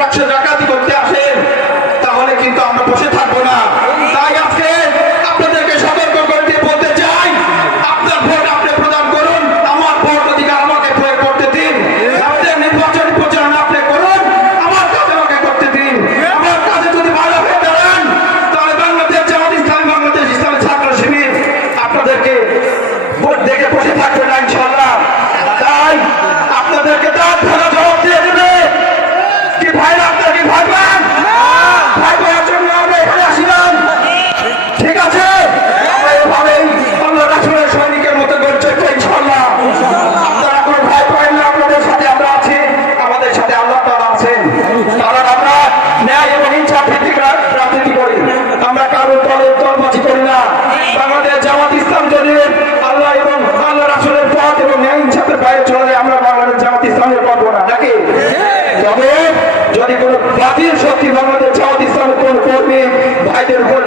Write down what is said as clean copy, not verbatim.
ডাকাতি করতে আসেন তাহলে কিন্তু আমরা বসে থাকবো না। তাই আজকে আপনাদেরকে সতর্ক করে দিয়ে বলতে চাই, আপনার ভোট আপনি প্রদান করুন, আমার ভোট অধিকার আমাকে প্রয়োগ করতে দিন। আপনার নির্বাচনী প্রচারণা আপনি করুন, আমার কাজ আমাকে করতে দিন। আমার কাজে যদি ভালো হয়ে দাঁড়ান তাহলে বাংলাদেশ জামাত ইসলামী, বাংলাদেশ ইসলামী ছাত্র শিবির আপনাদেরকে ভোট দেখে বসে থাকবে না ইনশাআল্লাহ। তাই আপনাদেরকে তার ধারা জবাব দিয়ে দেবে কি ভাইরা, আপনারা কি ভয় পান? ভয় পাওয়ার জন্য আমরা এখানে আসিলাম, ঠিক আছে? আমরা এভাবেই আল্লাহ রাসূলের সৈনিকের মতো করে চলবো ইনশাআল্লাহ। আপনারা কোনো ভয় পাবেন না, আপনাদের সাথে আমরা আছি, আমাদের সাথে আল্লাহ তাআলা আছেন। কারণ আমরা ন্যায় এবং ইনসাফ ভিত্তিক রাজনীতি করি, আমরা কারোর দলবাজি করি না। বাংলাদেশ জামাত ইসলাম যদি আল্লাহ এবং আল্লাহ রাসূলের পথ এবং ন্যায় ইনসাফের বাইরে চলে যায়, আমরা বাংলাদেশ জামাত ইসলামের পথ না, নাকি? তবে যদি কোনো বাতিল শক্তি বাংলাদেশ জামাত ইসলামের কোন কর্মী ভাইদের উপর